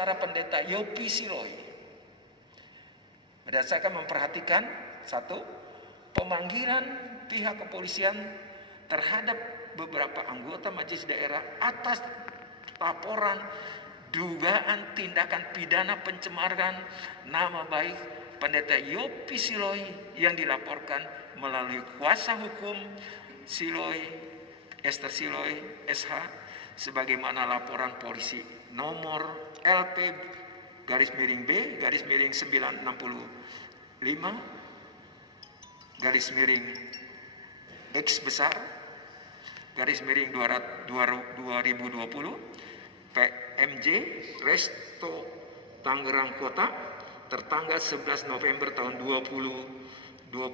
sementara pendeta Yopi Siloi. Berdasarkan memperhatikan satu, pemanggilan pihak kepolisian terhadap beberapa anggota majelis daerah atas laporan dugaan tindakan pidana pencemaran nama baik pendeta Yopi Siloi yang dilaporkan melalui kuasa hukum Siloi, Esther Siloi SH, sebagaimana laporan polisi nomor LP garis miring B garis miring 965 garis miring X besar garis miring 2020 PMJ Resto Tangerang Kota tertanggal 11 November tahun 2020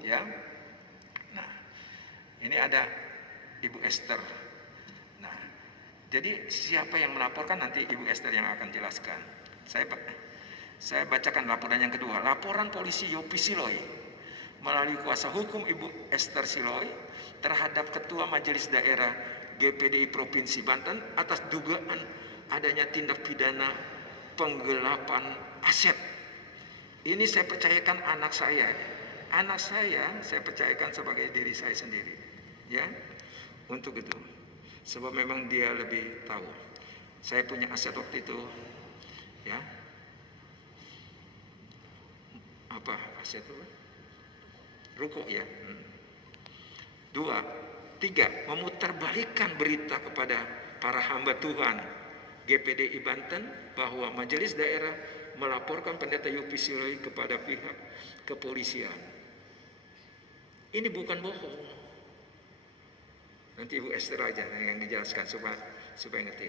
ya. Nah, ini ada Ibu Esther. Nah, jadi siapa yang melaporkan nanti Ibu Esther yang akan jelaskan. Saya bacakan laporan yang kedua. Laporan polisi Yopi Siloi melalui kuasa hukum Ibu Esther Siloi terhadap Ketua Majelis Daerah GPDI Provinsi Banten atas dugaan adanya tindak pidana penggelapan aset. Ini saya percayakan anak saya. Anak saya percayakan sebagai diri saya sendiri. Ya, untuk itu. Sebab memang dia lebih tahu. Saya punya aset waktu itu. Ya. Apa aset itu? Ruko ya. 2, 3, memutarbalikkan berita kepada para hamba Tuhan GPDI Banten bahwa majelis daerah melaporkan pendeta Yopi Siloi kepada pihak kepolisian. Ini bukan bohong. Nanti Ibu Esther aja yang dijelaskan supaya ngerti.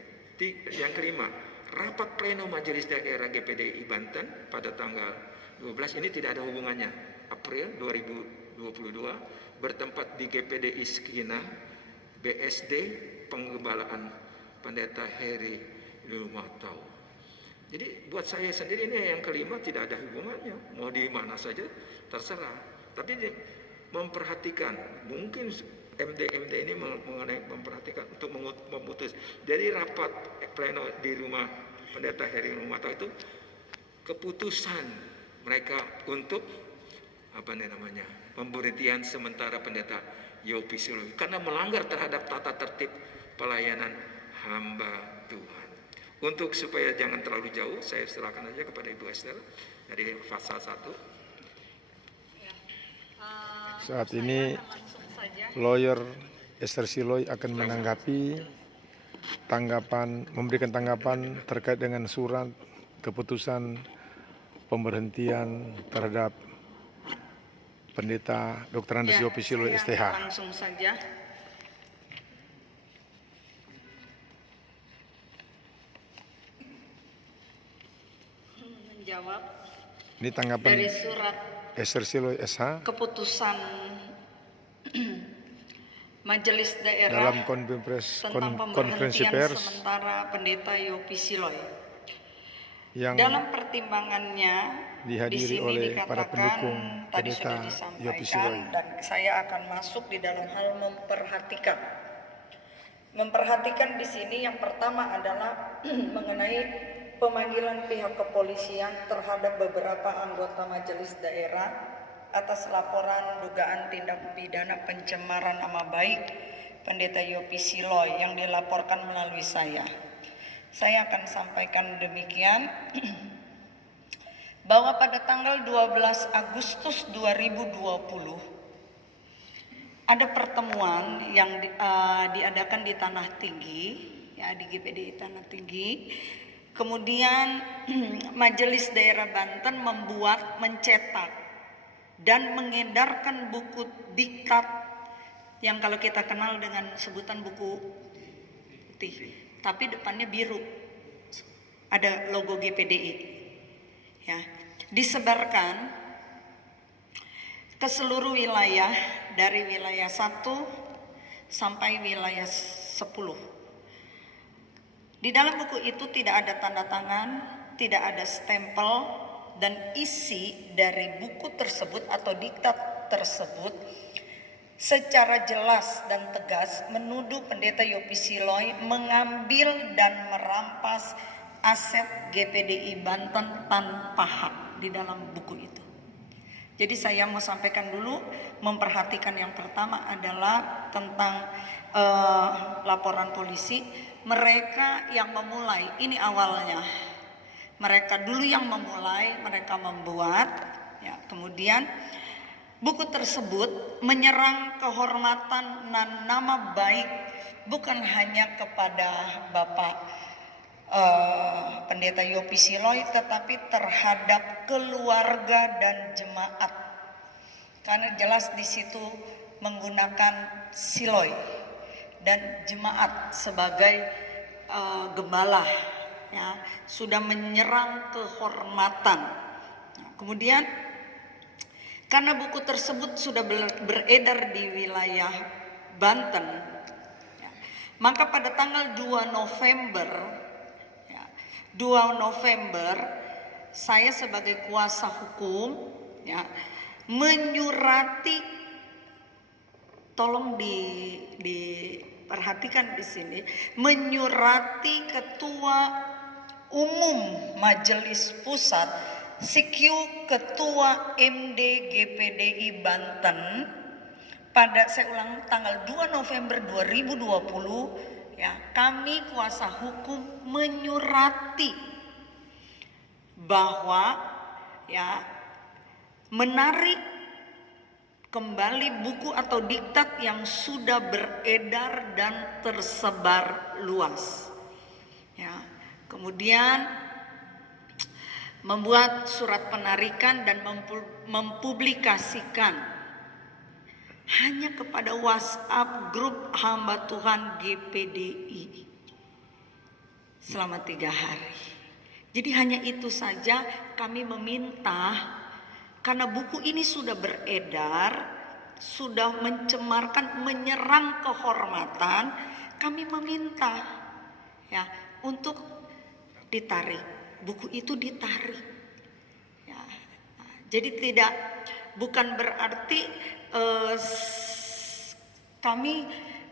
Yang kelima, rapat pleno majelis daerah GPDI Banten pada tanggal 12 ini tidak ada hubungannya. April 2022 bertempat di GPDI Skina BSD Penggembalaan Pendeta Heri Lumatau. Jadi buat saya sendiri ini yang kelima tidak ada hubungannya. Mau di mana saja terserah. Tapi memperhatikan, mungkin MD ini mengenai memperhatikan untuk memutus. Jadi rapat pleno di rumah Pendeta Heri Lumatau itu keputusan mereka untuk pemberhentian sementara pendeta Yopi Siloi karena melanggar terhadap tata tertib pelayanan hamba Tuhan. Untuk supaya jangan terlalu jauh, saya serahkan aja kepada Ibu Esther dari pasal 1. Saat ini lawyer Esther Siloi akan memberikan tanggapan terkait dengan surat keputusan pemberhentian terhadap Pendeta Dr. Andes Yopi Siloi STH. Langsung saja. Menjawab. Ini tanggapan dari surat Esther Siloi SH. Keputusan Majelis Daerah dalam tentang konferensi pemberhentian pers sementara Pendeta Yopi Siloi. yang dalam pertimbangannya dihadiri oleh para pendukung tadi sudah Pendeta Yopi Siloi. disampaikan dan saya akan masuk di dalam hal memperhatikan. Memperhatikan di sini yang pertama adalah mengenai pemanggilan pihak kepolisian terhadap beberapa anggota majelis daerah atas laporan dugaan tindak pidana pencemaran nama baik Pendeta Yopi Siloi yang dilaporkan melalui saya. Saya akan sampaikan demikian bahwa pada tanggal 12 Agustus 2020 ada pertemuan yang diadakan di Tanah Tinggi, ya di GPDI Tanah Tinggi. Kemudian Majelis Daerah Banten mencetak dan mengedarkan buku diktat yang kalau kita kenal dengan sebutan buku putih, tapi depannya biru, ada logo GPDI, ya, disebarkan ke seluruh wilayah dari wilayah 1 sampai wilayah 10. Di dalam buku itu tidak ada tanda tangan, tidak ada stempel, dan isi dari buku tersebut atau diktat tersebut secara jelas dan tegas menuduh Pendeta Yopi Siloi mengambil dan merampas aset GPDI Banten tanpa hak di dalam buku itu. Jadi saya mau sampaikan dulu, memperhatikan yang pertama adalah tentang laporan polisi. Mereka yang memulai, ini awalnya. Mereka dulu yang memulai, mereka membuat, ya, kemudian buku tersebut menyerang kehormatan dan nama baik bukan hanya kepada Bapak Pendeta Yopi Siloi, tetapi terhadap keluarga dan jemaat. Karena jelas di situ menggunakan Siloi dan jemaat sebagai gembala, ya, sudah menyerang kehormatan. Nah, kemudian karena buku tersebut sudah beredar di wilayah Banten, ya, maka pada tanggal 2 November saya sebagai kuasa hukum, ya, menyurati, tolong diperhatikan di sini, menyurati Ketua Umum Majelis Pusat, CQ Ketua MD GPDI Banten pada, saya ulang, tanggal 2 November 2020, ya, kami kuasa hukum menyurati bahwa, ya, menarik kembali buku atau diktat yang sudah beredar dan tersebar luas, ya. Kemudian membuat surat penarikan dan mempublikasikan hanya kepada WhatsApp grup hamba Tuhan GPDI selama 3 hari. Jadi hanya itu saja kami meminta, karena buku ini sudah beredar, sudah mencemarkan, menyerang kehormatan, kami meminta, ya, untuk ditarik. Buku itu ditarik. Ya, jadi bukan berarti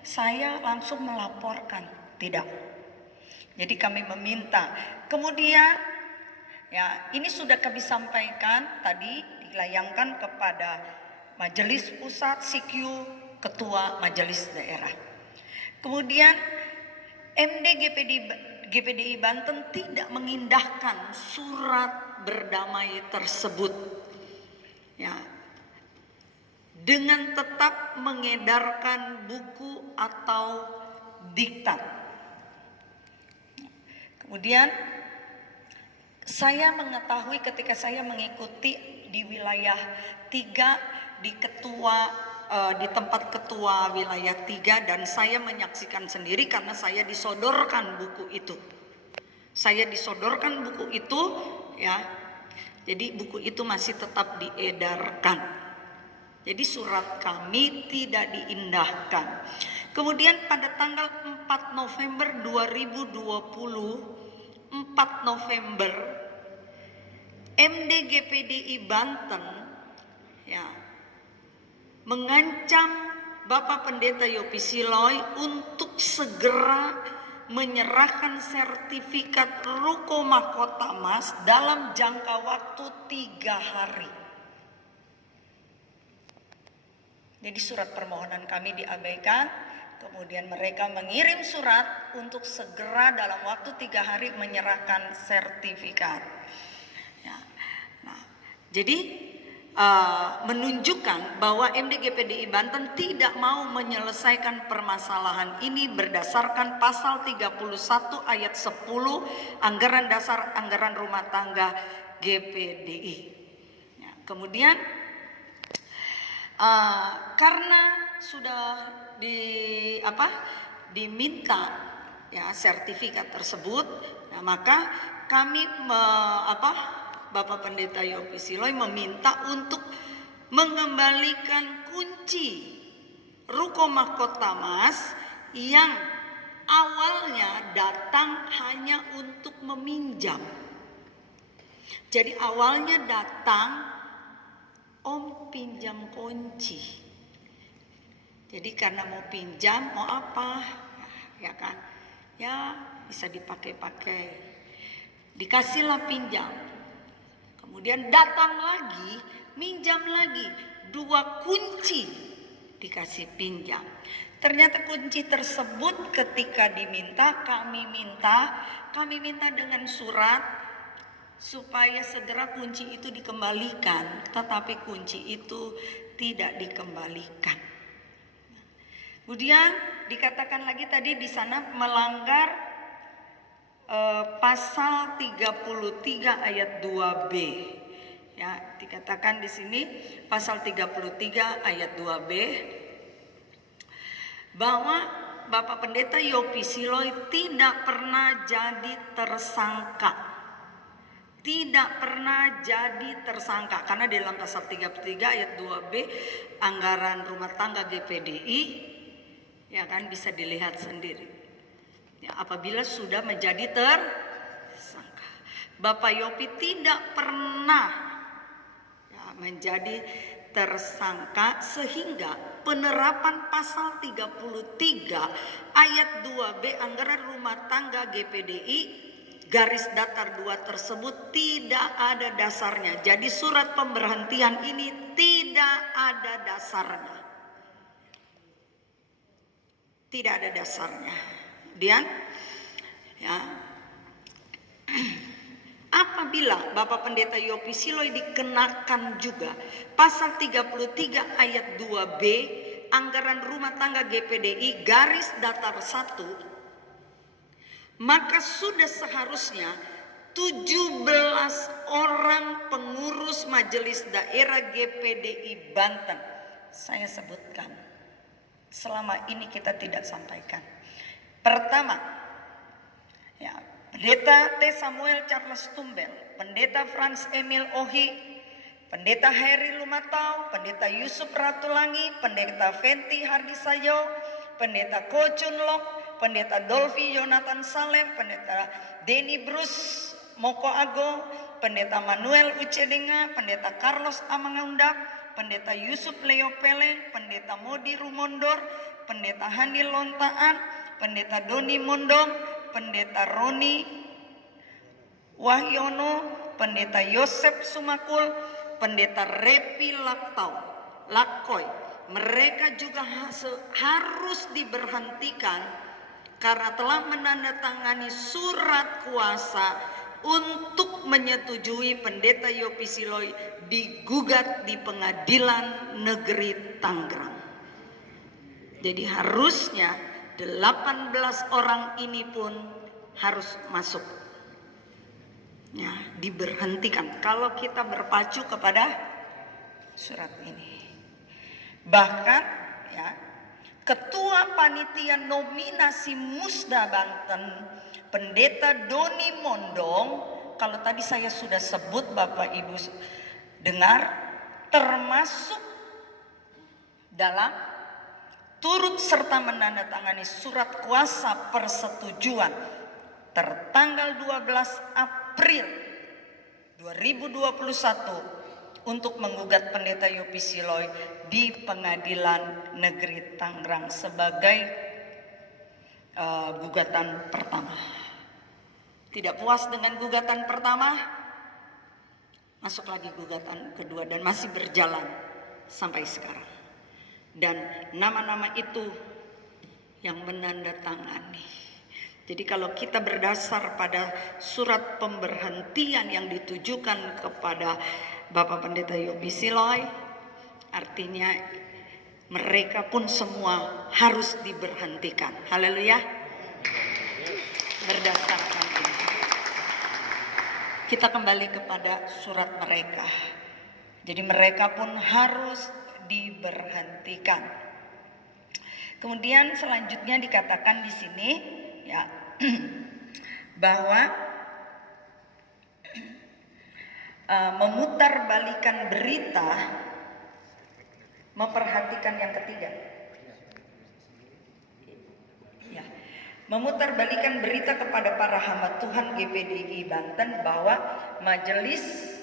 saya langsung melaporkan, tidak. Jadi kami meminta. Kemudian, ya, ini sudah kami sampaikan tadi, dilayangkan kepada Majelis Pusat, CQ Ketua Majelis Daerah. Kemudian MD GPDI Banten tidak mengindahkan surat berdamai tersebut, ya, dengan tetap mengedarkan buku atau diktat. Kemudian saya mengetahui ketika saya mengikuti di wilayah 3, di tempat ketua wilayah 3, dan saya menyaksikan sendiri karena saya disodorkan buku itu. Ya. Jadi buku itu masih tetap diedarkan. Jadi surat kami tidak diindahkan. Kemudian pada tanggal 4 November 2020, 4 November, MD GPDI Banten, ya, mengancam Bapak Pendeta Yopi Siloi untuk segera menyerahkan sertifikat Ruko Mahkota Mas dalam jangka waktu 3 hari. Jadi surat permohonan kami diabaikan. Kemudian mereka mengirim surat untuk segera dalam waktu 3 hari menyerahkan sertifikat. Ya. Nah, jadi menunjukkan bahwa MD GPDI Banten tidak mau menyelesaikan permasalahan ini berdasarkan pasal 31 ayat 10 Anggaran Dasar Anggaran Rumah Tangga GPDI. Ya, kemudian karena sudah diminta, ya, sertifikat tersebut, nah, maka kami Bapak Pendeta Yopi Siloi meminta untuk mengembalikan kunci Ruko Mahkota Mas yang awalnya datang hanya untuk meminjam. Jadi awalnya datang, Om pinjam kunci. Jadi karena mau pinjam, mau apa, ya kan? Ya bisa dipakai-pakai. Dikasihlah pinjam. Kemudian datang lagi, minjam lagi. 2 kunci dikasih pinjam. Ternyata kunci tersebut ketika diminta, kami minta dengan surat supaya segera kunci itu dikembalikan, tetapi kunci itu tidak dikembalikan. Kemudian dikatakan lagi tadi di sana melanggar pasal 33 ayat 2B. Ya, dikatakan di sini pasal 33 ayat 2B bahwa Bapak Pendeta Yopi Siloi tidak pernah jadi tersangka. Tidak pernah jadi tersangka karena di dalam pasal 33 ayat 2B anggaran rumah tangga GPDI, ya kan, bisa dilihat sendiri. Ya, apabila sudah menjadi tersangka, Bapak Yopi tidak pernah menjadi tersangka sehingga penerapan pasal 33 ayat 2B anggaran rumah tangga GPDI garis datar 2 tersebut tidak ada dasarnya. Jadi surat pemberhentian ini tidak ada dasarnya. Tidak ada dasarnya. Kemudian ya, apabila Bapak Pendeta Yopi Siloi dikenakan juga pasal 33 ayat 2B anggaran rumah tangga GPDI garis datar 1, maka sudah seharusnya 17 orang pengurus majelis daerah GPDI Banten saya sebutkan selama ini kita tidak sampaikan. Pertama, ya, Pendeta T. Samuel Charles Tumbel, Pendeta Franz Emil Ohi, Pendeta Heri Lumatau, Pendeta Yusuf Ratulangi, Pendeta Fenty Hardisayo, Pendeta Ko Chun Lok, Pendeta Dolphy Yonatan Salem, Pendeta Denny Bruce Moko Ago, Pendeta Manuel Ucedenga, Pendeta Carlos Amangundap, Pendeta Yusuf Leo Peleng, Pendeta Modi Rumondor, Pendeta Hani Lontaan, Pendeta Doni Mondong, Pendeta Roni Wahyono, Pendeta Yosep Sumakul, Pendeta Repi Lakoy. Mereka juga harus diberhentikan karena telah menandatangani surat kuasa untuk menyetujui Pendeta Yopi Siloi digugat di Pengadilan Negeri Tangerang. Jadi harusnya 18 orang ini pun harus masuk, ya, diberhentikan kalau kita berpacu kepada surat ini. Bahkan ya, Ketua Panitia Nominasi Musda Banten, Pendeta Doni Mondong, kalau tadi saya sudah sebut Bapak Ibu dengar, termasuk dalam turut serta menandatangani surat kuasa persetujuan tertanggal 12 April 2021 untuk menggugat Pendeta Yopi Siloi di Pengadilan Negeri Tangerang sebagai gugatan pertama. Tidak puas dengan gugatan pertama, masuk lagi gugatan kedua dan masih berjalan sampai sekarang. Dan nama-nama itu yang menandatangani. Jadi kalau kita berdasar pada surat pemberhentian yang ditujukan kepada Bapak Pendeta Yopi Siloi, artinya mereka pun semua harus diberhentikan. Haleluya. Berdasarkan ini, kita kembali kepada surat mereka. Jadi mereka pun harus diberhentikan. Kemudian selanjutnya dikatakan di sini, ya, bahwa memutarbalikan berita, memperhatikan yang ketiga, ya, memutarbalikan berita kepada para hamba Tuhan GPDI Banten bahwa majelis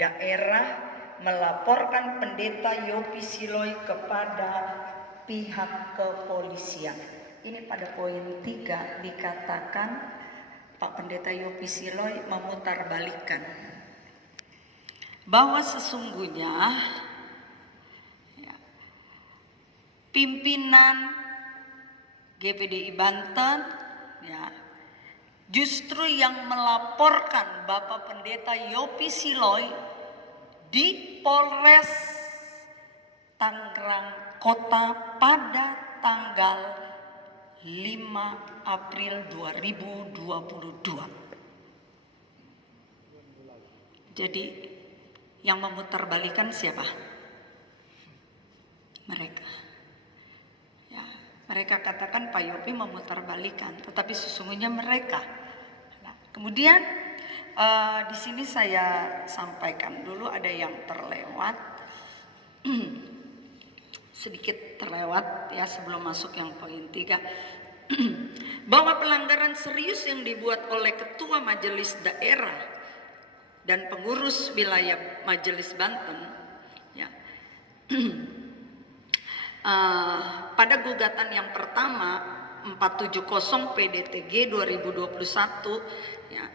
daerah melaporkan Pendeta Yopi Siloi kepada pihak kepolisian. Ini pada poin 3 dikatakan Pak Pendeta Yopi Siloi memutarbalikkan bahwa sesungguhnya ya, pimpinan GPDI Banten ya, justru yang melaporkan Bapak Pendeta Yopi Siloi di Polres Tangerang Kota pada tanggal 5 April 2022. Jadi yang memutarbalikkan siapa? Mereka. Ya, mereka katakan Pak Yopi memutarbalikkan, tetapi sesungguhnya mereka. Nah, kemudian di sini saya sampaikan dulu ada yang terlewat. Sedikit terlewat ya sebelum masuk yang poin 3 bahwa pelanggaran serius yang dibuat oleh ketua majelis daerah dan pengurus wilayah majelis Banten ya, pada gugatan yang pertama 470 PDTG 2021 ya,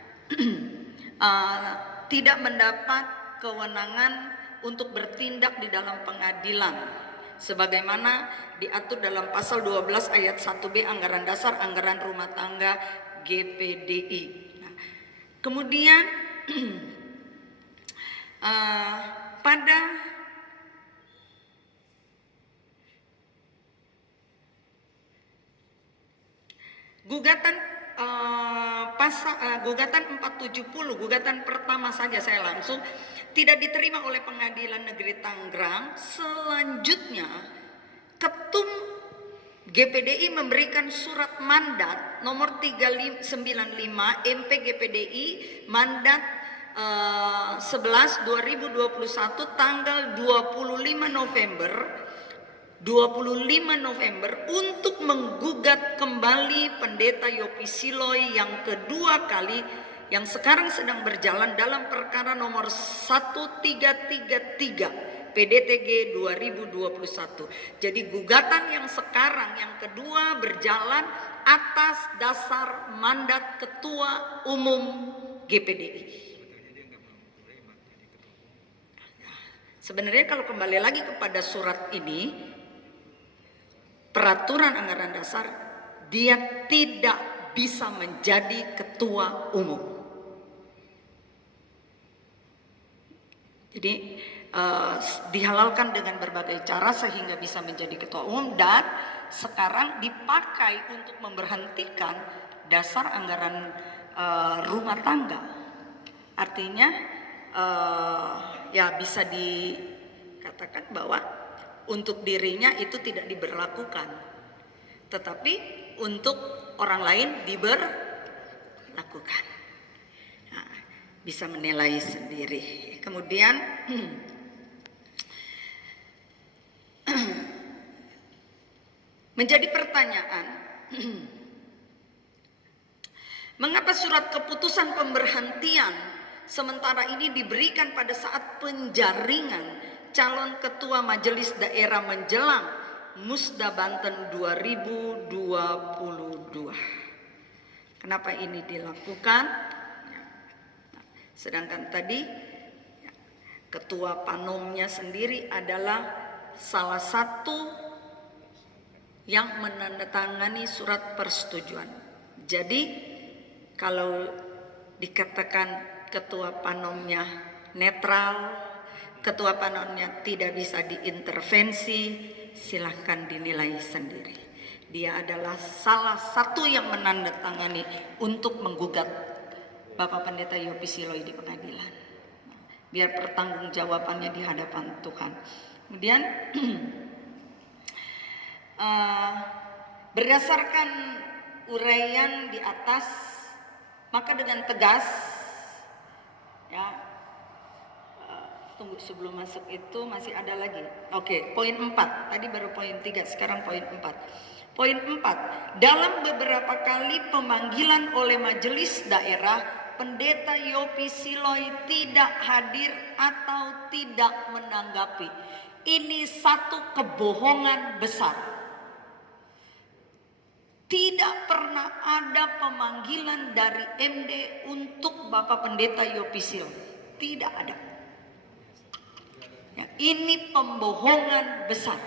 tidak mendapat kewenangan untuk bertindak di dalam pengadilan sebagaimana diatur dalam pasal 12 ayat 1B Anggaran Dasar Anggaran Rumah Tangga GPDI. Nah, kemudian pada gugatan gugatan 470, gugatan pertama saja saya langsung tidak diterima oleh Pengadilan Negeri Tangerang. Selanjutnya Ketum GPDI memberikan surat mandat nomor 395 MP GPDI mandat 11/2021 tanggal 25 November untuk menggugat kembali Pendeta Yopi Siloi yang kedua kali yang sekarang sedang berjalan dalam perkara nomor 1333 PDTG 2021. Jadi gugatan yang sekarang yang kedua berjalan atas dasar mandat Ketua Umum GPDI. Sebenarnya kalau kembali lagi kepada surat ini, peraturan anggaran dasar, dia tidak bisa menjadi ketua umum. Jadi dihalalkan dengan berbagai cara sehingga bisa menjadi ketua umum dan sekarang dipakai untuk memberhentikan dasar anggaran rumah tangga. Artinya ya bisa dikatakan bahwa untuk dirinya itu tidak diberlakukan, tetapi untuk orang lain diberlakukan. Nah, bisa menilai sendiri. Kemudian menjadi pertanyaan, mengapa surat keputusan pemberhentian sementara ini diberikan pada saat penjaringan calon ketua majelis daerah menjelang Musda Banten 2022. Kenapa ini dilakukan? Sedangkan tadi ketua panomnya sendiri adalah salah satu yang menandatangani surat persetujuan. Jadi kalau dikatakan ketua panomnya netral, ketua panomnya tidak bisa diintervensi, silahkan dinilai sendiri. Dia adalah salah satu yang menandatangani untuk menggugat Bapak Pendeta Yopi Siloi di pengadilan. Biar pertanggungjawabannya di hadapan Tuhan. Kemudian berdasarkan uraian di atas, maka dengan tegas ya, tunggu sebelum masuk itu masih ada lagi. Oke, poin 4. Tadi baru poin 3, sekarang poin 4. Poin 4. Dalam beberapa kali pemanggilan oleh majelis daerah, Pendeta Yopi Siloi tidak hadir atau tidak menanggapi. Ini satu kebohongan besar. Tidak pernah ada pemanggilan dari MD untuk Bapak Pendeta Yopi Siloi. Tidak ada. Ya, ini pembohongan besar.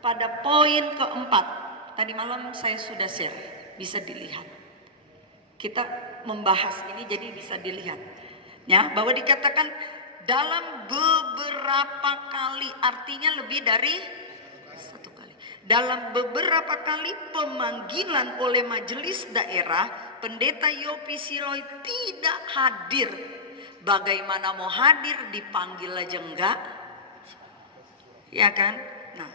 Pada poin keempat, tadi malam saya sudah share, bisa dilihat. Kita membahas ini jadi bisa dilihat. Ya, bahwa dikatakan dalam beberapa kali, artinya lebih dari satu kali. Dalam beberapa kali pemanggilan oleh majelis daerah, Pendeta Yopi Siloi tidak hadir. Bagaimana mau hadir, dipanggil aja enggak? Ya kan? Nah,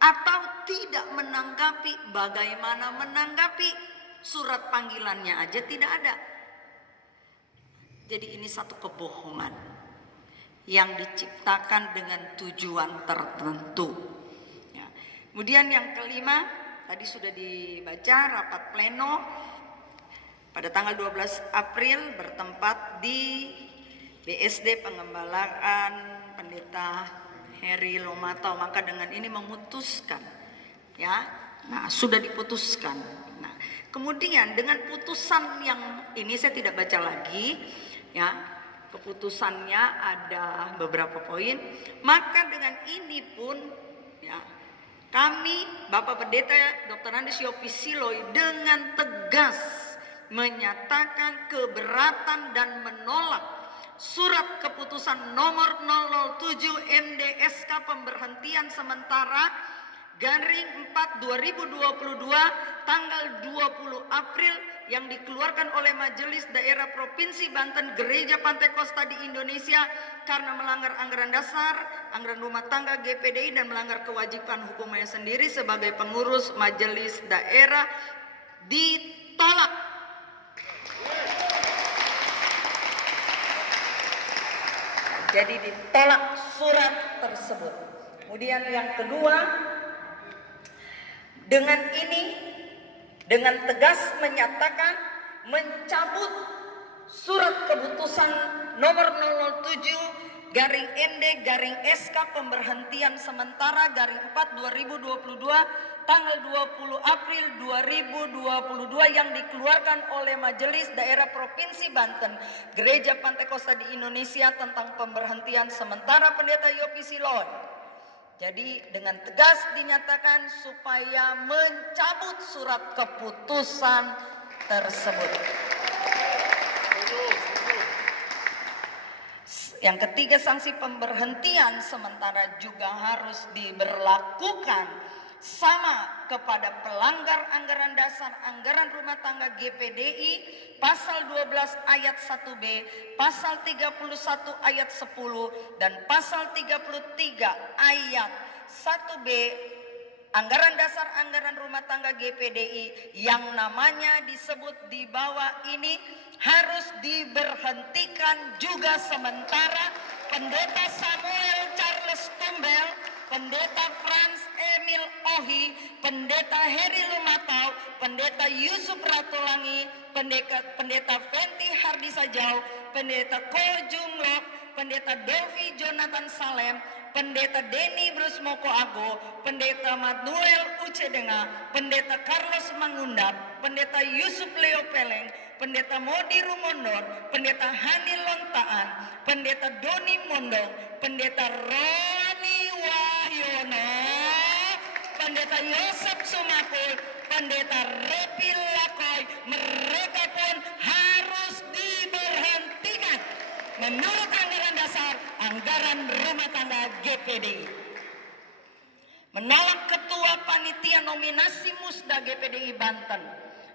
atau tidak menanggapi, bagaimana menanggapi? Surat panggilannya aja tidak ada. Jadi ini satu kebohongan yang diciptakan dengan tujuan tertentu. Kemudian yang kelima, tadi sudah dibaca rapat pleno pada tanggal 12 April bertempat di BSD Pengembalaan Pendeta Heri Lomatau. Maka dengan ini memutuskan, ya, nah sudah diputuskan. Nah, kemudian dengan putusan yang ini saya tidak baca lagi, ya, keputusannya ada beberapa poin. Maka dengan ini pun, ya, kami, Bapak Pendeta Dr. Andes Yopi Siloi dengan tegas menyatakan keberatan dan menolak surat keputusan nomor 007 MDSK pemberhentian sementara garing 4/2022 tanggal 20 April yang dikeluarkan oleh Majelis Daerah Provinsi Banten Gereja Pantai Kosta di Indonesia karena melanggar anggaran dasar, anggaran rumah tangga GPDI dan melanggar kewajiban hukumnya sendiri sebagai pengurus majelis daerah ditolak. Jadi ditolak surat tersebut. Kemudian yang kedua, dengan ini dengan tegas menyatakan mencabut surat keputusan nomor 07 garing ND garing SK pemberhentian sementara garing 4/2022 tanggal 20 April 2022 yang dikeluarkan oleh Majelis Daerah Provinsi Banten Gereja Pantai Kosta di Indonesia tentang pemberhentian sementara Pendeta Yopi Siloi. Jadi dengan tegas dinyatakan supaya mencabut surat keputusan tersebut. Yang ketiga, sanksi pemberhentian sementara juga harus diberlakukan sama kepada pelanggar anggaran dasar, anggaran rumah tangga GPDI, pasal 12 ayat 1B, pasal 31 ayat 10, dan pasal 33 ayat 1B, anggaran dasar anggaran rumah tangga GPDI yang namanya disebut di bawah ini harus diberhentikan juga sementara Pendeta Samuel Charles Tumbel, Pendeta Franz Emil Ohi, Pendeta Heri Lumatau, Pendeta Yusuf Ratulangi, Pendeta Fenty Hardisajau, Pendeta Ko Junglok, Pendeta Dovi Jonathan Salem, Pendeta Denny Bruce Moko Ago, Pendeta Manuel Ucedenga, Pendeta Carlos Mangundap, Pendeta Yusuf Leo Peleng, Pendeta Modi Rumondor, Pendeta Hani Lontaan, Pendeta Doni Mondong, Pendeta Roni Wahyono, Pendeta Yosef Sumakul, Pendeta Repi Lakoy, mereka pun harus diberhentikan menurut anggaran dasar anggaran rumah tangga GPDI. Menolak Ketua Panitia Nominasi Musda GPDI Banten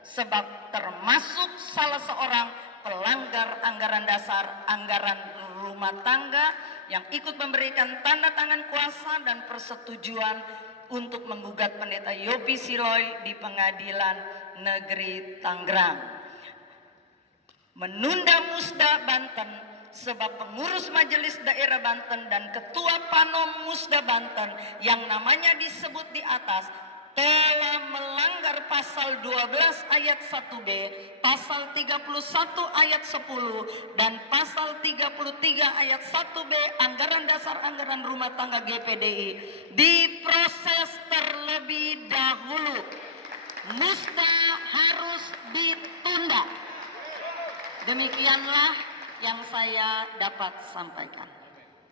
sebab termasuk salah seorang pelanggar anggaran dasar anggaran rumah tangga yang ikut memberikan tanda tangan kuasa dan persetujuan untuk menggugat Pendeta Yopi Siloi di Pengadilan Negeri Tangerang. Menunda Musda Banten sebab pengurus Majelis Daerah Banten dan Ketua Panom Musda Banten yang namanya disebut di atas telah melanggar pasal 12 ayat 1B, pasal 31 ayat 10, dan pasal 33 ayat 1B anggaran dasar anggaran rumah tangga GPDI diproses terlebih dahulu Musta harus ditunda. Demikianlah yang saya dapat sampaikan.